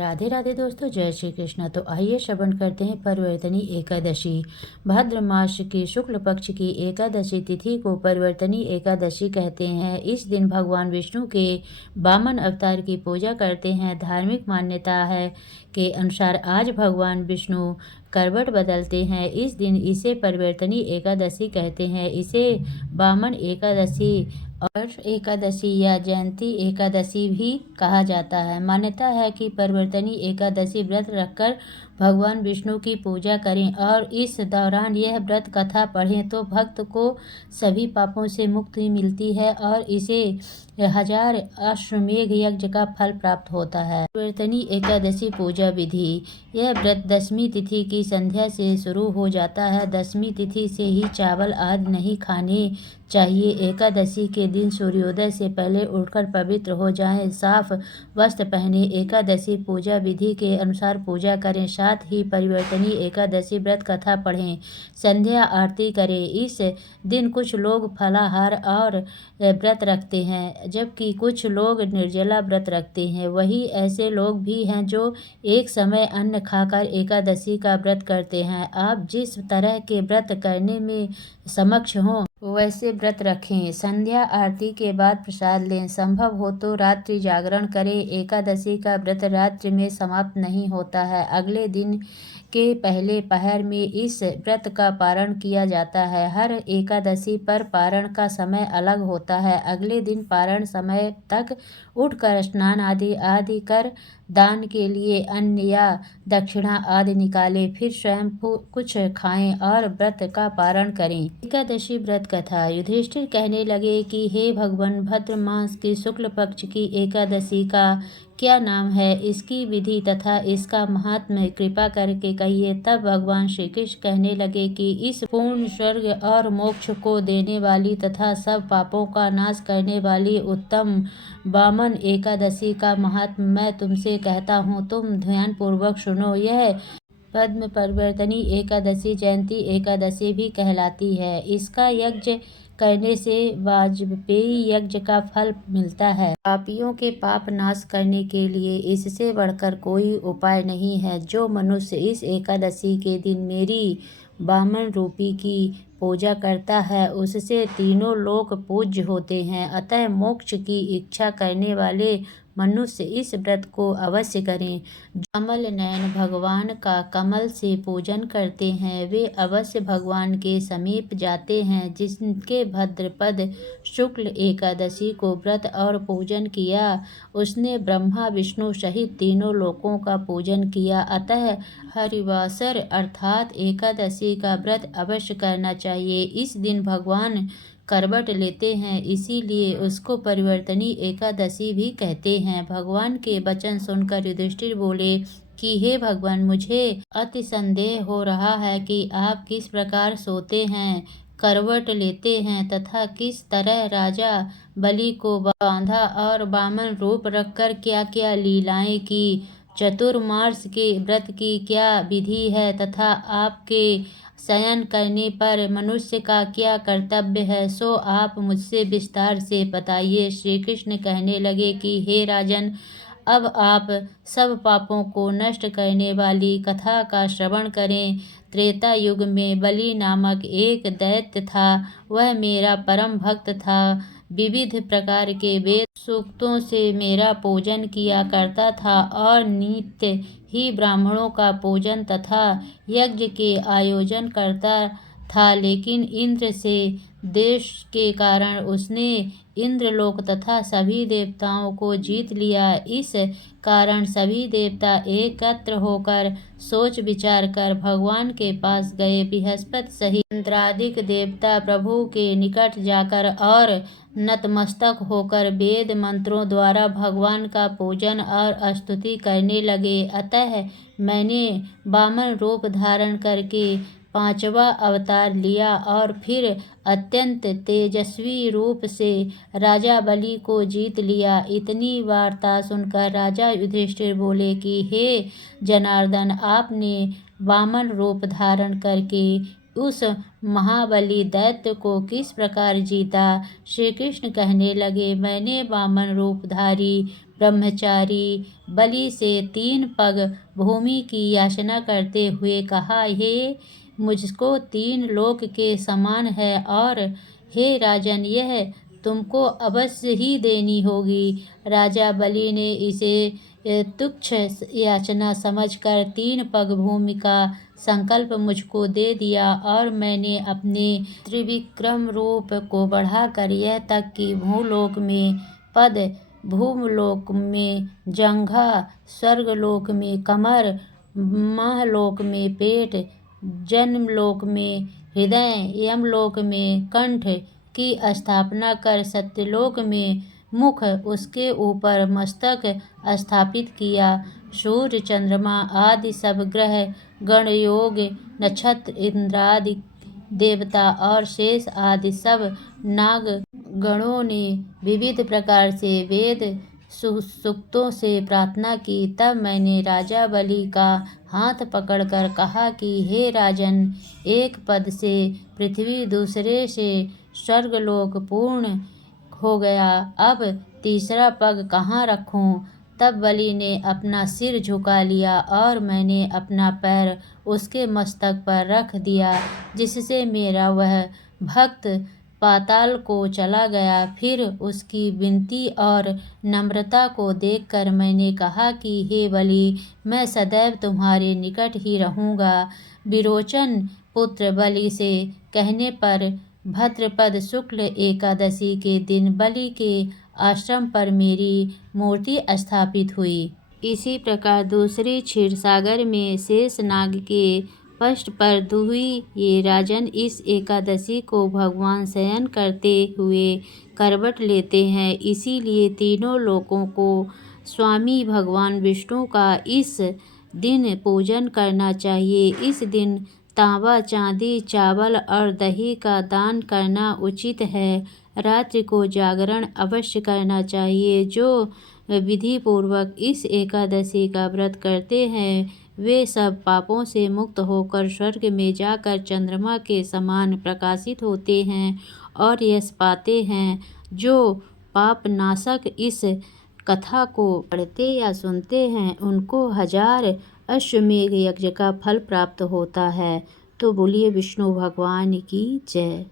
राधे राधे दोस्तों, जय श्री कृष्ण। तो आइए श्रवण करते हैं परिवर्तनी एकादशी। भाद्र मास की शुक्ल पक्ष की एकादशी तिथि को परिवर्तनी एकादशी कहते हैं। इस दिन भगवान विष्णु के वामन अवतार की पूजा करते हैं। धार्मिक मान्यता है के अनुसार आज भगवान विष्णु करवट बदलते हैं। इस दिन इसे परिवर्तनी एकादशी कहते हैं। इसे वामन एकादशी और एकादशी या जयंती एकादशी भी कहा जाता है। मान्यता है कि परिवर्तनी एकादशी व्रत रखकर भगवान विष्णु की पूजा करें और इस दौरान यह व्रत कथा पढ़ें तो भक्त को सभी पापों से मुक्ति मिलती है और इसे 1000 अश्वमेघ यज्ञ का फल प्राप्त होता है। परिवर्तनी एकादशी पूजा विधि। यह व्रत दशमी तिथि की संध्या से शुरू हो जाता है। दशमी तिथि से ही चावल आदि नहीं खाने चाहिए। एकादशी के दिन सूर्योदय से पहले उठकर पवित्र हो जाएं, साफ वस्त्र पहने, एकादशी पूजा विधि के अनुसार पूजा करें, साथ ही परिवर्तनी एकादशी व्रत कथा पढ़ें, संध्या आरती करें। इस दिन कुछ लोग फलाहार और व्रत रखते हैं जबकि कुछ लोग निर्जला व्रत रखते हैं। वही ऐसे लोग भी हैं जो एक समय अन्न खाकर एकादशी का व्रत करते हैं। आप जिस तरह के व्रत करने में समक्ष हों वैसे व्रत रखें। संध्या आरती के बाद प्रसाद लें। संभव हो तो रात्रि जागरण करें। एकादशी का व्रत रात्रि में समाप्त नहीं होता है। अगले दिन के पहले पहर में इस व्रत का पारण किया जाता है। हर एकादशी पर पारण का समय अलग होता है। अगले दिन पारण समय तक उठकर स्नान आदि कर दान के लिए अन्न या दक्षिणा आदि निकालें, फिर स्वयं कुछ खाएं और व्रत का पारण करें। एकादशी व्रत कथा। युधिष्ठिर कहने लगे कि हे भगवान, भाद्र मास की शुक्ल पक्ष की एकादशी का क्या नाम है, इसकी विधि तथा इसका महात्म्य कृपा करके कहिए। तब भगवान श्री कृष्ण कहने लगे कि इस पूर्ण स्वर्ग और मोक्ष को देने वाली तथा सब पापों का नाश करने वाली उत्तम वामन एकादशी का महात्म्य मैं तुमसे कहता हूँ, तुम ध्यान पूर्वक सुनो। यह पद्म परिवर्तनी एकादशी जयंती एकादशी भी कहलाती है। इसका यज्ञ करने से वाजपेयी यज्ञ का फल मिलता है। पापियों के पाप नाश करने के लिए इससे बढ़कर कोई उपाय नहीं है। जो मनुष्य इस एकादशी के दिन मेरी वामन रूपी की पूजा करता है उससे तीनों लोक पूज्य होते हैं। अतः मोक्ष की इच्छा करने वाले मनुष्य इस व्रत को अवश्य करें। कमल नयन भगवान का कमल से पूजन करते हैं वे अवश्य भगवान के समीप जाते हैं। जिसके भद्रपद शुक्ल एकादशी को व्रत और पूजन किया उसने ब्रह्मा विष्णु सहित तीनों लोकों का पूजन किया। अतः हरिवासर अर्थात एकादशी का व्रत अवश्य करना चाहिए। इस दिन भगवान करवट लेते हैं, इसीलिए उसको परिवर्तनी एकादशी भी कहते हैं। भगवान के वचन सुनकर युधिष्ठिर बोले कि हे भगवान, मुझे अति संदेह हो रहा है कि आप किस प्रकार सोते हैं, करवट लेते हैं तथा किस तरह राजा बलि को बांधा और वामन रूप रखकर क्या क्या लीलाएं की। चतुर्मास के व्रत की क्या विधि है तथा आपके शयन करने पर मनुष्य का क्या कर्तव्य है, सो आप मुझसे विस्तार से बताइए। श्री कृष्ण कहने लगे कि हे राजन, अब आप सब पापों को नष्ट करने वाली कथा का श्रवण करें। त्रेता युग में बलि नामक एक दैत्य था। वह मेरा परम भक्त था। विविध प्रकार के वेद सूक्तों से मेरा पूजन किया करता था और नित्य ही ब्राह्मणों का पूजन तथा यज्ञ के आयोजन करता था। लेकिन इंद्र से देश के कारण उसने इंद्रलोक तथा सभी देवताओं को जीत लिया। इस कारण सभी देवता एकत्र होकर सोच विचार कर भगवान के पास गए। बृहस्पति सहित इंद्रादिक देवता प्रभु के निकट जाकर और नतमस्तक होकर वेद मंत्रों द्वारा भगवान का पूजन और स्तुति करने लगे। अतः मैंने वामन रूप धारण करके 5वां अवतार लिया और फिर अत्यंत तेजस्वी रूप से राजा बलि को जीत लिया। इतनी वार्ता सुनकर राजा युधिष्ठिर बोले कि हे जनार्दन, आपने वामन रूप धारण करके उस महाबली दैत्य को किस प्रकार जीता। श्री कृष्ण कहने लगे, मैंने वामन रूपधारी ब्रह्मचारी बलि से 3 पग भूमि की याचना करते हुए कहा, हे मुझको 3 लोक के समान है, और हे राजन, यह तुमको अवश्य ही देनी होगी। राजा बलि ने इसे तुच्छ याचना समझकर 3 पग भूमि का संकल्प मुझको दे दिया, और मैंने अपने त्रिविक्रम रूप को बढ़ाकर यह तक कि भूलोक में पद, भूमलोक में जंघा, स्वर्गलोक में कमर, महलोक में पेट, जन्मलोक में हृदय, यमलोक में कंठ की स्थापना कर सत्यलोक में मुख, उसके ऊपर मस्तक स्थापित किया। सूर्य, चंद्रमा आदि सब ग्रह गण, योग, नक्षत्र, इंद्रादि देवता और शेष आदि सब नाग गणों ने विविध प्रकार से वेद सूक्तों से प्रार्थना की। तब मैंने राजा बलि का हाथ पकड़कर कहा कि हे राजन, एक पद से पृथ्वी, दूसरे से स्वर्गलोक पूर्ण हो गया, अब तीसरा पग कहाँ रखूं। तब बलि ने अपना सिर झुका लिया, और मैंने अपना पैर उसके मस्तक पर रख दिया, जिससे मेरा वह भक्त पाताल को चला गया। फिर उसकी विनती और नम्रता को देखकर मैंने कहा कि हे बलि, मैं सदैव तुम्हारे निकट ही रहूँगा। विरोचन पुत्र बलि से कहने पर भद्रपद शुक्ल एकादशी के दिन बलि के आश्रम पर मेरी मूर्ति स्थापित हुई। इसी प्रकार दूसरी क्षीरसागर में शेषनाग के पृष्ठ पर हुई। ये राजन, इस एकादशी को भगवान शयन करते हुए करवट लेते हैं, इसीलिए तीनों लोकों को स्वामी भगवान विष्णु का इस दिन पूजन करना चाहिए। इस दिन तांबा, चांदी, चावल और दही का दान करना उचित है। रात्रि को जागरण अवश्य करना चाहिए। जो विधि पूर्वक इस एकादशी का व्रत करते हैं, वे सब पापों से मुक्त होकर स्वर्ग में जाकर चंद्रमा के समान प्रकाशित होते हैं और यश पाते हैं। जो पाप नाशक इस कथा को पढ़ते या सुनते हैं, उनको 1000 अश्वमेघ यज्ञ का फल प्राप्त होता है। तो बोलिए विष्णु भगवान की जय।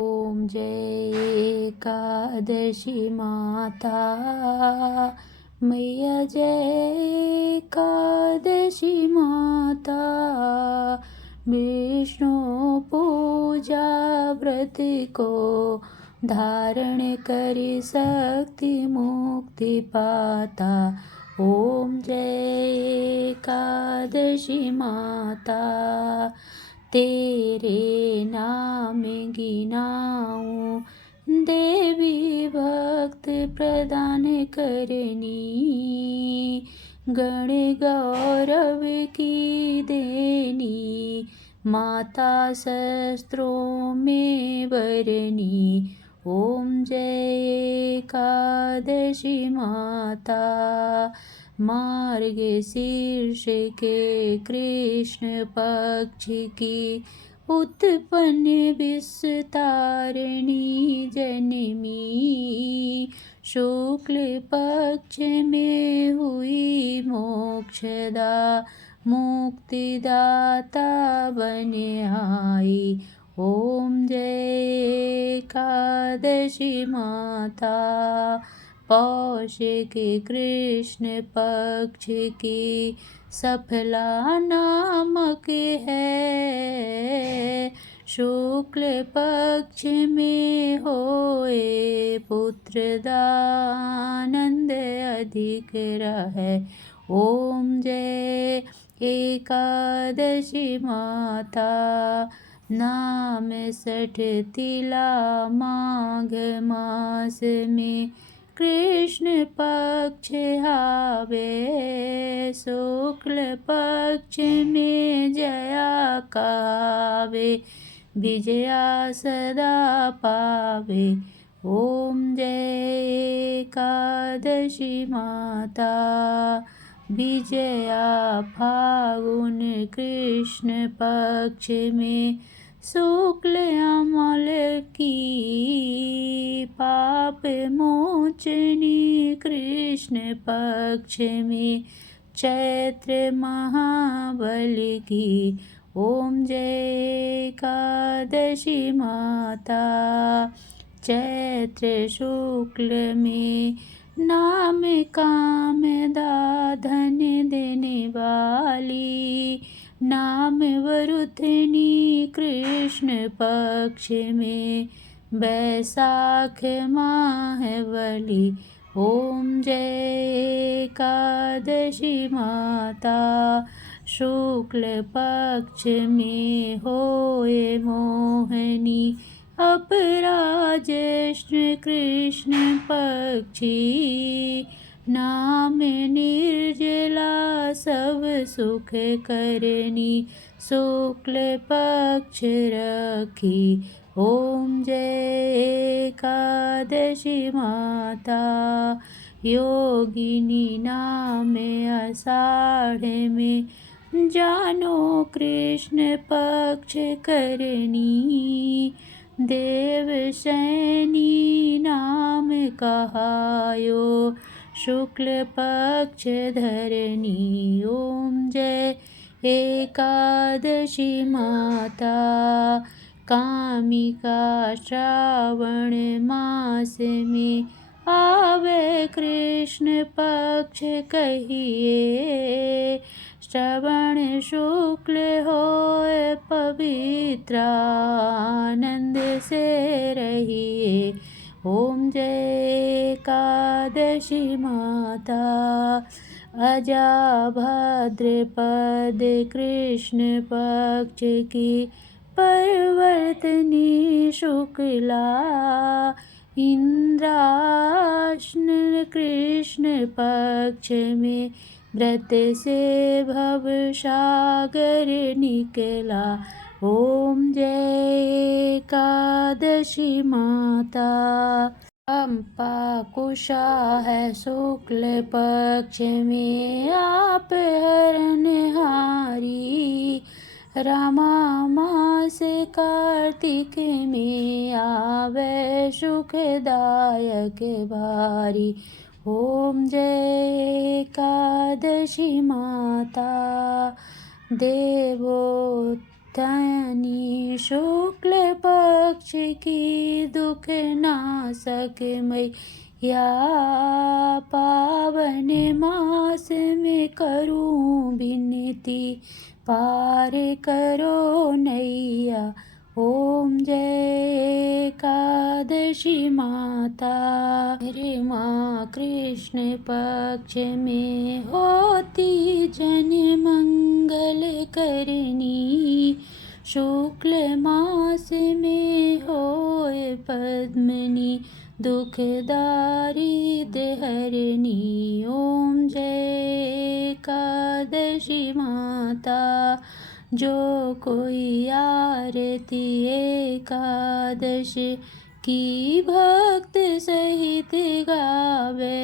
ओम जय एकादशी माता मैया, जय एकादशी माता। विष्णु पूजा व्रत को धारण कर शक्ति मुक्ति पाता। ओम जय एकादशी माता, तेरे नाम गिनाऊं देवी भक्त प्रदान करनी। गण गौरव की देनी, माता शस्त्रों में वरनी। ओम जय एकादशी माता, मार्गशीर्ष के कृष्ण पक्ष की उत्पन्न विस्तारिणी जननी। शुक्ल पक्ष में हुई मोक्षदा, मुक्तिदाता बन आई। ओम जय एकादशी माता, पौष के कृष्ण पक्ष की सफला नामक है। शुक्ल पक्ष में होए पुत्रदानंद अधिक रहे। ओम जय एकादशी माता, नाम 60 तिला माघ मास में कृष्ण पक्ष आवे। शुक्ल पक्ष में जया कावे, विजया सदा पावे। ओम जय एकादशी माता, विजया फागुन कृष्ण पक्ष में शुक्ल अमल की पाप मोचनी कृष्ण पक्ष में चैत्र महाबल की ओम जय एकादशी माता। चैत्र शुक्ल में नाम काम दा धन देने वाली नाम वरुथनी कृष्ण पक्ष में बैसाख माहवली ओम जय एकादशी माता। शुक्ल पक्ष में होए मोहनी अपराजेष्ण कृष्ण पक्षी नाम निर्जला सब सुख करनी शुक्ल पक्ष रखी ओम जय एकादशी माता। योगिनी नाम आषाढ़ में जानो कृष्ण पक्ष करनी देवशैनी नाम कहायो शुक्ल पक्ष धरनी ओम जय एकादशी माता। कामिका श्रावण मास में आवे कृष्ण पक्ष कहिए श्रवण शुक्ल होए पवित्र आनंद से रहिए ओम जय एकादशी माता। अजा भाद्रपद कृष्ण पक्ष की परवर्तनी शुक्ला इंद्राश्न कृष्ण पक्ष में व्रत से भव सागर निकला ओम जय एकादशी माता। चंपा कुशा है शुक्ल पक्ष में आप हरणहारी रामा मास कार्तिक में आवे सुखदायक भारी ओम जय एकादशी माता। देवोत्थानी शुक्ल पक्ष की दुख नाशक मैया पावन मास में करूं विनती पार करो नैया ओम जय एकादशी माता। मेरे माँ कृष्ण पक्ष में होती जन मंगल करनी शुक्ल मास में होए पद्मनी दुखदारी हरनी ओम जय एकादशी माता। जो कोई आरती एकादश की भक्त सहित गावे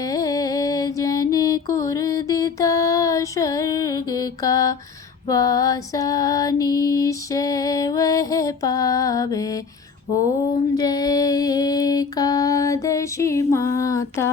जन कुरदिता स्वर्ग का वासा निश्चय वह पावे ओम जय एकादशी माता।